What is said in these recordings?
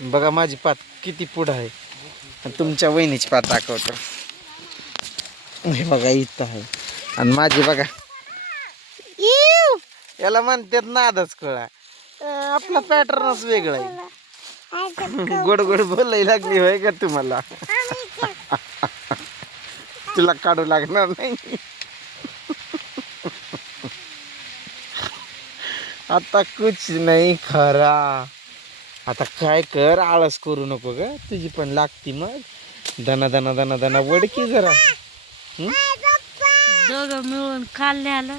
बघा माझी पात किती पुढं आहे. आणि तुमच्या वहिनीची पात दाखवतो. हे बघा इथं आहे. आणि माझी बघा. याला म्हणतात नादच कळा. आपला पॅटर्नच वेगळा आहे. गोड गोड बोलाय लागली होय का तुम्हाला? तुला काढू लागणार नाही. आता कुछ नाही खरा. आता काय कर आळस करू नको ग. तुझी पण लागती मग. दना दना दना दना वडकी जरा. दोघं मिळून खाल्ले आलं.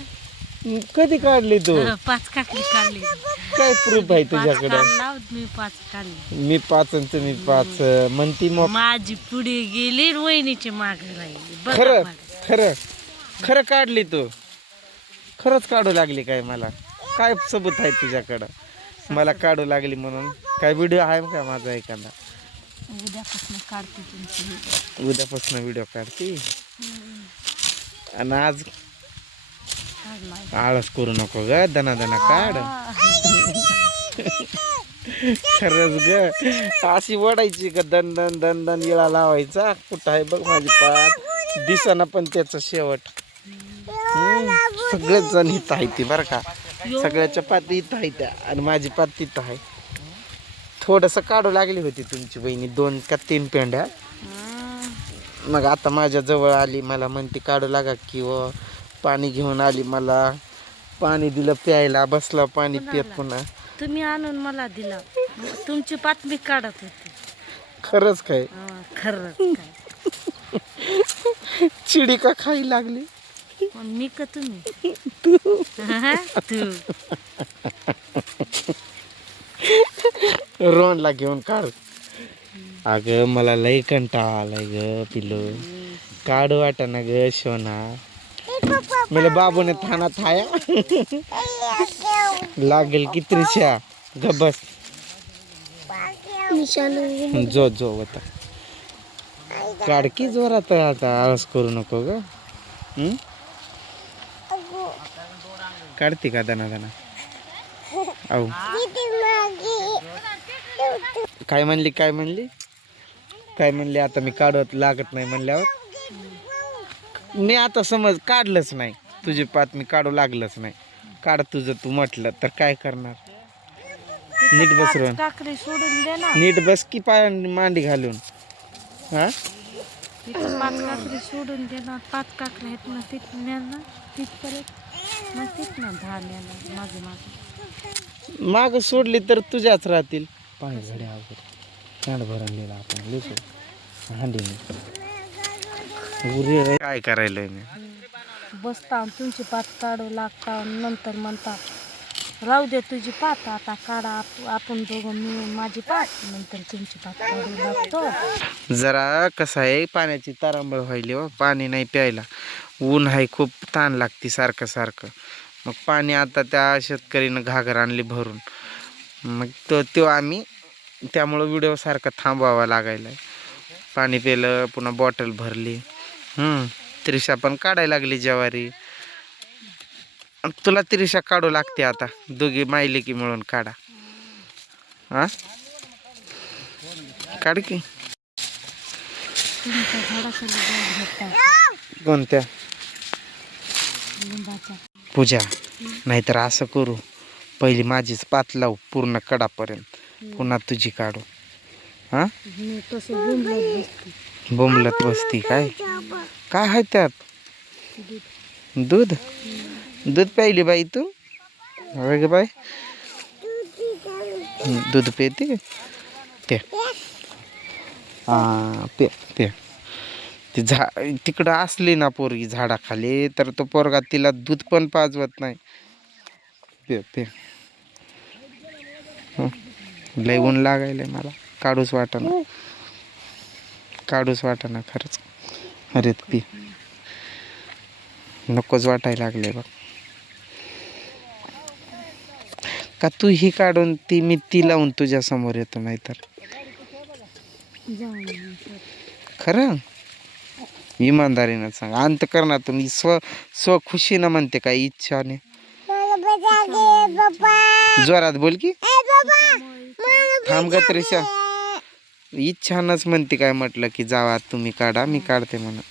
कधी काढली तू पाच काकडी काढली. काय प्रूफ आहे पाच तुझ्याकडे काढला मी पाच काढली. मी पाच आणि तुम्ही पाच. म्हणती मग. माझी पुढे गेली आणि वहिनीची माग राहिली. बघा खरं मागं. खरं खरं काढली तू. खरंच काढू लागली काय मला? काय सबूत आहे तुझ्याकडं? मला काढू लागली म्हणून. काय व्हिडिओ आहे का माझा एखादा? उद्यापासून काढते तुमची video. उद्यापासून व्हिडिओ काढते? आणि आज. आळस करू नको ग दना दना काढ खरंच ग अशी ओढायची का दन दन दन दन येळा लावायचा? कुठं आहे बघ माझी पाठ दिसाना पण त्याचं शेवट. सगळेच जण इथं आहे ती बरं का. सगळ्याच्या पाती इथं आहे त्या. आणि माझी पात तिथं आहे. थोडंसं काढू लागली होती तुमची बहिणी दोन का तीन पेंड्या. मग आता माझ्या जवळ आली मला म्हणते काढू लागा किंवा पाणी घेऊन आली मला. पाणी दिलं प्यायला बसला पाणी पित पुन्हा. तुम्ही आणून मला दिला. तुमची पात मी काढत होती. खरंच काय? हा, खरंच काय. चिडी का खाई लागली? मी का तुम्ही? हा, तू. रोहनला घेऊन काढ. अगं मला लई कंटाळा आलाय ग पिलो काढू वाटाना ग शोना. मला बाबूने थाना थाया. लागेल की त्रिशा. गबस जो जो होता काढ की जोरात आहे आता आळस करू नको ग. हं? काढते का दाना दाना? काय म्हणली काय म्हणली? काय म्हणली आता मी काढत लागत नाही म्हणल्यावर? मी आता समज काढलंच नाही. तुझी पात मी काढू लागलंच नाही. काढ तुझं तू म्हटलं तर काय करणार? नीट बस रोहन. काकडी सोडून दे ना. नीट बस की पाय मांडी घालून. हा? तिथं पाच काकडी सोडून दे ना. पाच आहेत ना तिथं ना. तिथपर्यंत. मग तिथनं माझं माझं माग सोडली तर तुझ्याच राहतील. पाय घड्या कांड भरून लिहिला आपण लिहितो हांडी काय करायला मी? बसता तुमची पात काढू लागता नंतर म्हणता राहू दे तुझी पात आता काढा आप- आपण दोघं मिळून माझी पात नंतर तुमची पात काढू लागतो. जरा कसं आहे पाण्याची तारांबळ व्हायली हो पाणी नाही प्यायला. ऊन आहे खूप ताण लागते सारखं सारखं. मग पाणी आता त्या शेतकरीनं घागर आणली भरून. मग तो तो आम्ही त्यामुळं व्हिडिओ सारखा थांबवावा लागायला पाणी पिलं पुन्हा बॉटल भरली. त्रिषा त्रिशा पण काढायला लागली ज्वारी. तुला त्रिशा काढू लागते आता. दोघी मायली की मिळून काढा. हा? काढ की. कोणत्या? पूजा. नाहीतर असं करू. पहिली माझीच पात लावू पूर्ण कडापर्यंत. पुन्हा तुझी काढू. हा? बोंबलत बसते. काय? काय आहे त्यात? दूध? दूध प्यायली बाई तू? ग बाई? दूध पिते हा पे पे ती झा तिकडं असली ना पोरगी झाडाखाली तर तो पोरगा तिला दूध पण पाजवत नाही. पे पे लय ऊन लागायलंय मला. काढूच वाटना. काढूच वाटना खरंच. अरे पी. नकोच वाटायला लागले बघ. का तू ही काढून ती मी ती लावून तुझ्या समोर येतो नाहीतर? खरं? इमानदारीनं सांग. अंतकरणातून स्व स्वखुशीनं म्हणते काय इच्छाने. जोरात बोल की. थांब ग त्रिशा. इच्छानच म्हणते काय म्हटलं की जावा तुम्ही काढा मी काढते म्हणून.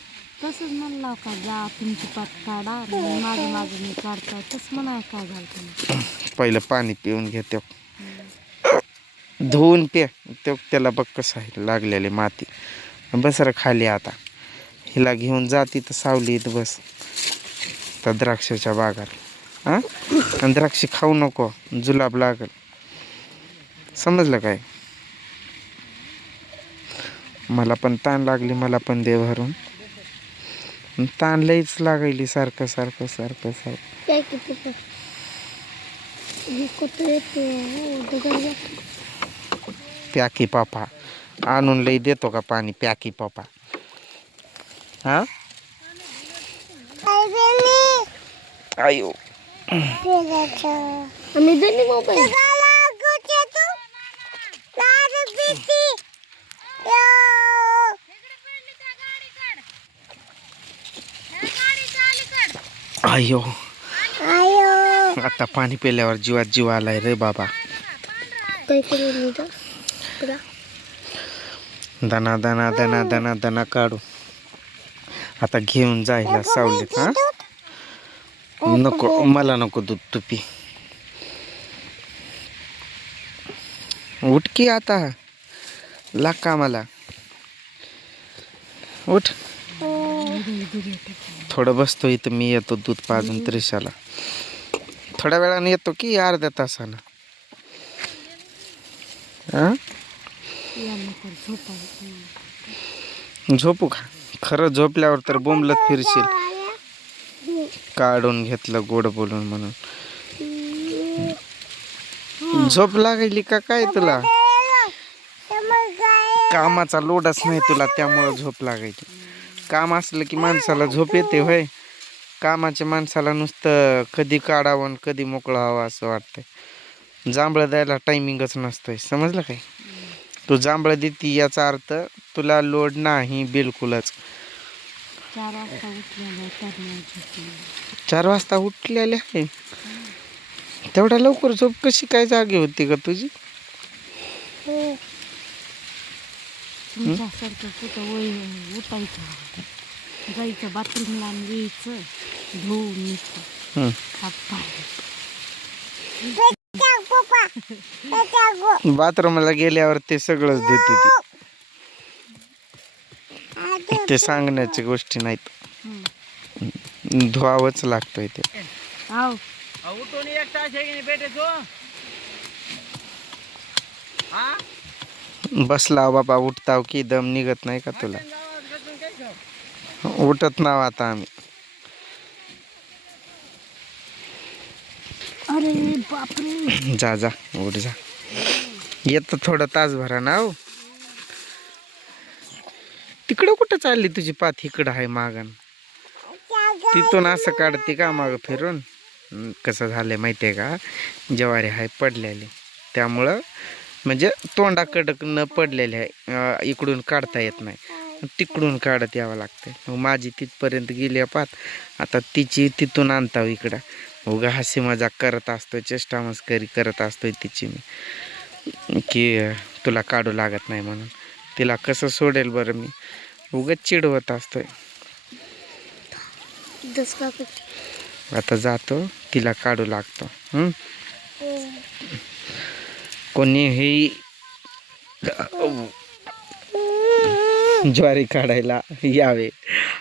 तसंच म्हणलं का जा तुमची पात काढा माझं माझं मी काढताय तसं म्हणाय काय झालं पहिलं पाणी पिऊन घेतो धुवून पे. तो त्याला बघ कसं आहे लागलेली माती. बस रे खाली आता. हिला घेऊन जा तिथं सावलीत बस. त्या द्राक्षाच्या बागात. हां? आणि द्राक्षे खाऊ नको जुलाब लागल. समजलं काय? मला पण ताण लागली मला पण दे भरून ताण लईच लागायली सारखं सारखं सारखं सारखं. प्याकी पापा आणून लई देतो का पाणी प्याकी पापा? हा? आयो. आम्ही दोन्ही मोबाईल. आयो. आता पाणी पिल्यावर जीवात जीव आलाय रे बाबा. दना दना दना दना दना काढू. आता घेऊन जायला सावलीत हा? नको मला नको दूध तुपी. उठ की आता. लाग का मला उठ. थोडं बसतो इथं मी येतो दूध पाजून त्रिशाला. थोड्या वेळाने येतो की अर्ध्या तासानं. हा झोपू का? खरं झोपल्यावर तर बोंबलत फिरशील. काढून घेतलं गोड बोलून म्हणून. झोप लागली का काय तुला? कामाचा लोडच नाही तुला त्यामुळं झोप लागायची. काम असलं की माणसाला झोप येते होय. कामाच्या माणसाला नुसतं कधी काढावं आणि कधी मोकळं हवं असं वाटतंय. जांभळं द्यायला टायमिंगच नसतंय समजलं काय? तू जांभळं देती याचा अर्थ तुला लोड नाही बिलकुलच. चार वाजता उठलेलं चार वाजता आहे? तेवढ्या लवकर झोप कशी काय जागी होती का तुझी? तुमच्यासारखं कुठं वय उठायचं जायचं बाथरूमला यायचं धुवून नुसतं. हं. हात पाय बाथरूमला गेल्यावर ते सगळंच देते ती. ते सांगण्याच्या गोष्टी नाहीत. हं. धुवावंच लागतंय ते. आव. बसला बाबा उठताव की दम निघत नाही का तुला? उठत नाव आता आम्ही. अरे बापरे. जा जा उठ जा. येतं थोडं तास भरा ना हो तिकडं कुठं चालली तुझी पात? इकडं आहे मागण तिथून असं काढते का माग फिरून? हं, कसं झालंय माहितीये का? ज्वारी आहे पडलेली. त्यामुळं म्हणजे तोंडाकडक न पडलेले आहे इकडून काढता येत नाही. तिकडून काढत यावं लागतंय. मग माझी तिथपर्यंत गेली आहे पात. आता तिची तिथून आणता इकडं. उगा हसी मजाक करत असतोय चेष्टा मस्करी करत असतोय तिची मी. की तुला काढू लागत नाही म्हणून. तिला कसं सोडेल बरं मी? उगाच चिडवत असतोय. आता जातो तिला काढू लागतो. हं? कोणीही ज्वारी काढायला यावे.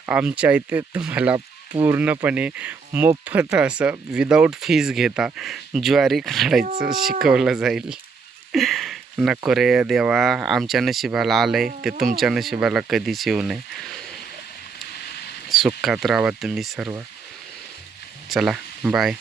आमच्या इथे तुम्हाला पूर्णपणे मोफत असं विदाऊट फीज घेता ज्वारी काढायचं शिकवलं जाईल. नको रे देवा आमच्या नशिबाला आलंय ते तुमच्या नशिबाला कधीच येऊ नये. सुखात राहा तुम्ही सर्व. चला बाय